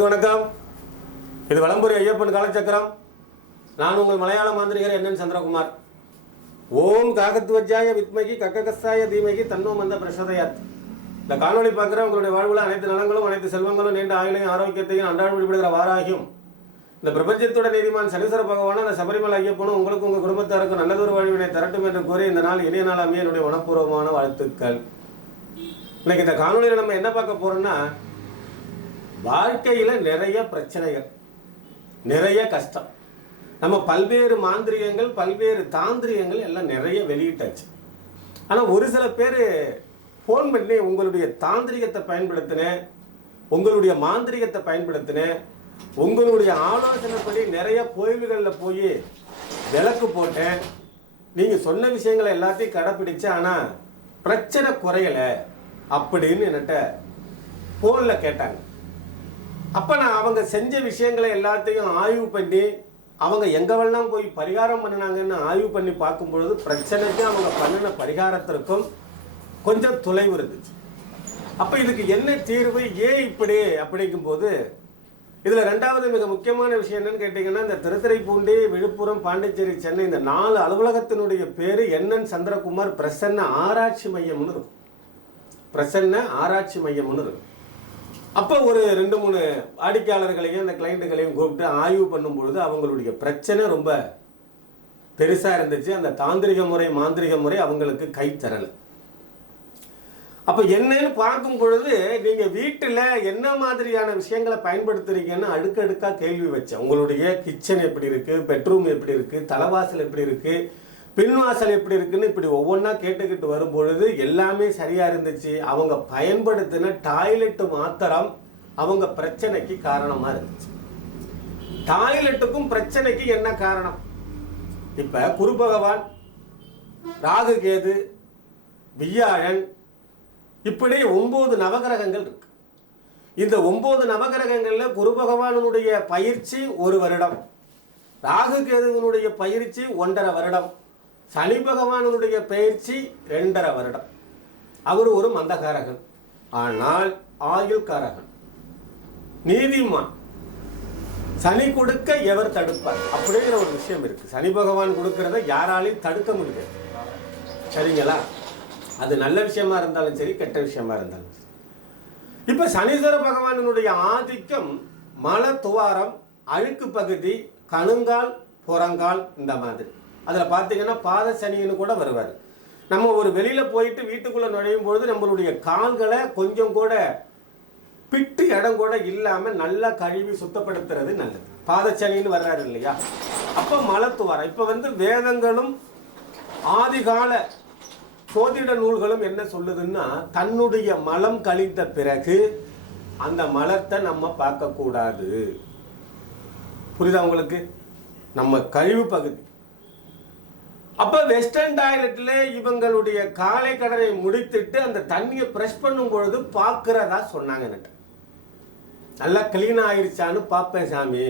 அனைவருக்கும் வணக்கம். இது வளம்புரி ஐயப்பன் காலச்சக்கரம். நான் உங்கள் மலையாள மாந்திரிகர் என்னன் சந்திரகுமார். ஓம் காகத்வஜாய வித்மகி கக்ககஸ்தாய தீமகி தன்னோ மந்த பிரசோதயாத். இந்த காணொலி பார்க்குற உங்களுடைய வாழ்வில் அனைத்து நலங்களும் அனைத்து செல்வங்களும் நீண்ட ஆயுளையும் ஆரோக்கியத்தையும் அன்றாடம் விடுபடுகிற வாராகியும். இந்த பிரபஞ்சத்தோட நீதிமான் சனீஸ்வர பகவான அந்த சபரிமலை ஐயப்பனும் உங்களுக்கு உங்கள் குடும்பத்தாருக்கும் நல்லதொரு வாழ்வினை தரட்டும் என்று கூறி இந்த நாள் இணைய நாள் அமைய என்னுடைய மனப்பூர்வமான வாழ்த்துக்கள். இன்னைக்கு இந்த காணொலியில் நம்ம என்ன பார்க்க போறோம்னா வாழ்க்கையில் நிறைய பிரச்சனைகள் நிறைய கஷ்டம். நம்ம பல்வேறு மாந்திரியங்கள் பல்வேறு தாந்திரியங்கள் எல்லாம் நிறைய வெளியிட்டாச்சு. ஆனால் ஒரு சில பேர் ஃபோன் பண்ணி உங்களுடைய தாந்திரிகத்தை பயன்படுத்தினேன் உங்களுடைய மாந்திரிகத்தை பயன்படுத்தினேன் உங்களுடைய ஆலோசனைப்படி நிறைய கோயில்களில் போய் விளக்கு போட்டேன். நீங்கள் சொன்ன விஷயங்களை எல்லாத்தையும் கடைப்பிடிச்சேன் ஆனால் பிரச்சனை குறையலை அப்படின்னு என்கிட்ட ஃபோனில் கேட்டாங்க. அப்போ நான் அவங்க செஞ்ச விஷயங்களை எல்லாத்தையும் ஆய்வு பண்ணி அவங்க எங்கவெல்லாம் போய் பரிகாரம் பண்ணினாங்கன்னு ஆய்வு பண்ணி பார்க்கும்பொழுது பிரச்சனைக்கு அவங்க பண்ணின பரிகாரத்திற்கும் கொஞ்சம் தொலைவு இருந்துச்சு. அப்போ இதுக்கு என்ன தீர்வு ஏன் இப்படி அப்படிங்கும்போது இதில் ரெண்டாவது மிக முக்கியமான விஷயம் என்னன்னு கேட்டிங்கன்னா இந்த திருத்துறைப்பூண்டி விழுப்புரம் பாண்டிச்சேரி சென்னை இந்த நாலு அலுவலகத்தினுடைய பேர் என்என் சந்திரகுமார் பிரசன்ன ஆராய்ச்சி மையம்னு இருக்கும். பிரசன்ன ஆராய்ச்சி மையம்னு இருக்கும். அப்போ ஒரு ரெண்டு மூணு வாடிக்கையாளர்களையும் அந்த கிளைண்ட்டுகளையும் கூப்பிட்டு ஆய்வு பண்ணும் பொழுது அவங்களுடைய பிரச்சனை ரொம்ப பெருசாக இருந்துச்சு. அந்த தாந்திரிக முறை மாந்திரிக முறை அவங்களுக்கு கை தரலை. அப்போ என்னன்னு பார்க்கும் பொழுது நீங்கள் வீட்டில் என்ன மாதிரியான விஷயங்களை பயன்படுத்துறீங்கன்னு அடுக்கடுக்காக கேள்வி வச்சேன். உங்களுடைய கிச்சன் எப்படி இருக்குது பெட்ரூம் எப்படி இருக்குது தலைவாசல் எப்படி இருக்குது பின்வாசல் எப்படி இருக்குன்னு இப்படி ஒவ்வொன்றா கேட்டுக்கிட்டு வரும்பொழுது எல்லாமே சரியாக இருந்துச்சு. அவங்க பயன்படுத்தின டாய்லெட்டு மாத்திரம் அவங்க பிரச்சனைக்கு காரணமாக இருந்துச்சு. டாய்லெட்டுக்கும் பிரச்சனைக்கு என்ன காரணம்? இப்போ குரு பகவான் ராகு கேது வியாழன் இப்படி ஒம்பது நவகிரகங்கள் இருக்கு. இந்த ஒம்பது நவகிரகங்களில் குரு பகவானுடைய பயிற்சி ஒரு வருடம். ராகு கேதுவனுடைய பயிற்சி ஒன்றரை வருடம். சனி பகவானுடைய பயிற்சி ரெண்டரை வருடம். அவர் ஒரு மந்தகாரகன் ஆனால் ஆயுள்காரகன். நீதிமான். சனி கொடுக்க எவர் தடுப்பார்? அப்படிங்கிற ஒரு விஷயம் இருக்கு. சனி பகவான் கொடுக்கறத யாராலையும் தடுக்க முடியாது. சரிங்களா? அது நல்ல விஷயமா இருந்தாலும் சரி கெட்ட விஷயமா இருந்தாலும் சரி. இப்ப சனீஸ்வர பகவானினுடைய ஆதிக்கம் மல துவாரம் அழுக்கு பகுதி கணுங்கால் புறங்கால் இந்த மாதிரி. அதில் பார்த்தீங்கன்னா பாத சனின்னு கூட வருவார். நம்ம ஒரு வெளியில் போயிட்டு வீட்டுக்குள்ளே நுழையும் பொழுது நம்மளுடைய கால்களை கொஞ்சம் கூட பிட்டு இடம் கூட இல்லாமல் நல்லா கழுவி சுத்தப்படுத்துறது நல்லது. பாதச்சனின்னு வர்றாரு இல்லையா? அப்போ மலத்துவாரம். இப்போ வந்து வேதங்களும் ஆதிகால சோதிட நூல்களும் என்ன சொல்லுதுன்னா தன்னுடைய மலம் கழித்த பிறகு அந்த மலத்தை நம்ம பார்க்கக்கூடாது. புரியுதா உங்களுக்கு? நம்ம கழிவு பகுதி. அப்ப வெஸ்டர்ன் டாய்லெட்ல இவங்களுடைய காலை கடனை முடித்துட்டு அந்த தண்ணியை ப்ரெஷ் பண்ணும் பொழுது பார்க்குறதா சொன்னாங்க என்கிட்ட. நல்லா க்ளீன் ஆயிருச்சான்னு பார்ப்பேன் சாமி.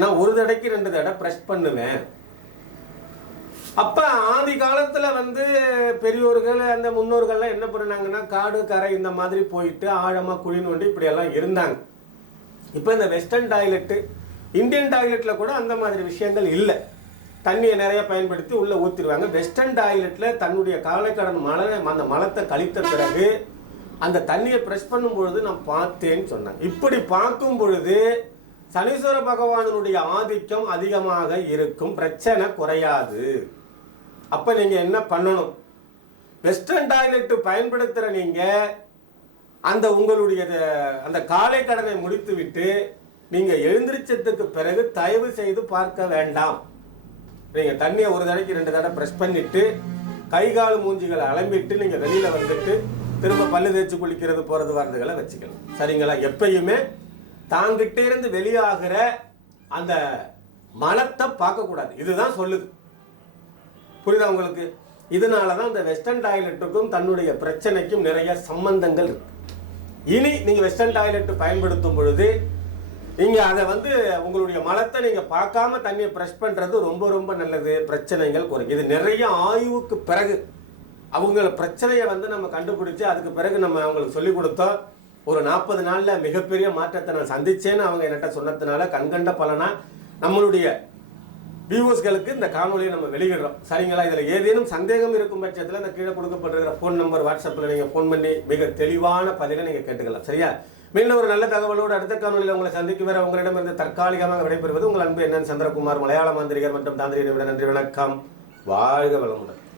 நான் ஒரு தடவைக்கு ரெண்டு தடவை ப்ரெஷ் பண்ணுவேன். அப்ப ஆதி காலத்துல வந்து பெரியோர்கள் அந்த முன்னோர்கள்லாம் என்ன பண்ணாங்கன்னா காடு கரை இந்த மாதிரி போயிட்டு ஆழமா குழி நோண்டி இப்படி எல்லாம் இருந்தாங்க. இப்போ இந்த வெஸ்டர்ன் டாய்லெட்டு இந்தியன் டாய்லெட்ல கூட அந்த மாதிரி விஷயங்கள் இல்லை. தண்ணியை நிறைய பயன்படுத்தி உள்ளே ஊற்றிடுவாங்க வெஸ்டர்ன் டாய்லெட்டில் தன்னுடைய காலைக்கடன் மலரை அந்த மலத்தை கழித்த பிறகு அந்த தண்ணியை ப்ரெஷ் பண்ணும் பொழுது நான் பார்த்தேன்னு சொன்னேன் இப்படி பார்க்கும் பொழுது சனீஸ்வர பகவானுடைய ஆதிக்கம் அதிகமாக இருக்கும். பிரச்சனை குறையாது. அப்போ நீங்கள் என்ன பண்ணணும்? வெஸ்டர்ன் டாய்லெட்டு பயன்படுத்துகிற நீங்கள் அந்த உங்களுடைய அந்த காலை கடனை முடித்துவிட்டு நீங்கள் நீங்க எழுந்திரிச்சதுக்கு பிறகு தயவு செய்து பார்க்க வேண்டாம். நீங்கள் தண்ணியை ஒரு தடவைக்கு ரெண்டு தடவை ப்ரெஷ் பண்ணிவிட்டு கை கால் மூஞ்சிகளை அலம்பிட்டு நீங்கள் வெளியில் வந்துட்டு திரும்ப பல்லு தேய்ச்சி குளிக்கிறது போகிறது வர்றதுகளை வச்சுக்கலாம் சரிங்களா? எப்பயுமே தாங்கிட்டே இருந்து வெளியாகிற அந்த மலத்தை பார்க்கக்கூடாது. இதுதான் சொல்லுது. புரியுதா உங்களுக்கு? இதனால தான் இந்த வெஸ்டர்ன் டாய்லெட்டுக்கும் தன்னுடைய பிரச்சனைக்கும் நிறைய சம்பந்தங்கள் இருக்கு. இனி நீங்கள் வெஸ்டர்ன் டாய்லெட் பயன்படுத்தும் பொழுது நீங்க அதை வந்து உங்களுடைய மலத்தை நீங்க பார்க்காம தண்ணியை ப்ரெஷ் பண்றது ரொம்ப ரொம்ப நல்லது. பிரச்சனைகள் குறையும். இது நிறைய ஆய்வுக்கு பிறகு அவங்கள பிரச்சனையை வந்து நம்ம கண்டுபிடிச்சு அதுக்கு பிறகு நம்ம அவங்களுக்கு சொல்லிக் கொடுத்தோம். ஒரு நாற்பது நாளில் மிகப்பெரிய மாற்றத்தை நான் சந்திச்சேன்னு அவங்க என்கிட்ட சொன்னதுனால கண்கண்ட பலனா நம்மளுடைய வியூவர்ஸ்களுக்கு இந்த காணொலியை நம்ம வெளியிடுறோம். சரிங்களா? இதில் ஏதேனும் சந்தேகம் இருக்கும் பட்சத்தில் இந்த கீழே கொடுக்கப்பட்டிருக்கிற ஃபோன் நம்பர் வாட்ஸ்அப்பில் நீங்கள் ஃபோன் பண்ணி மிக தெளிவான பதிலை நீங்கள் கேட்டுக்கலாம். சரியா? மீண்டும் ஒரு நல்ல தகவலோடு அடுத்த காணொலியில் உங்களை சந்திக்கும் வரை உங்களிடமிருந்து தற்காலிகமாக விடைபெறுவது உங்கள் அன்பு என்னன் சந்திரகுமார் மலையாள மாந்திரிகர் மற்றும் தாந்திரியை விட நன்றி வணக்கம். வாழ்க வளமுடன்.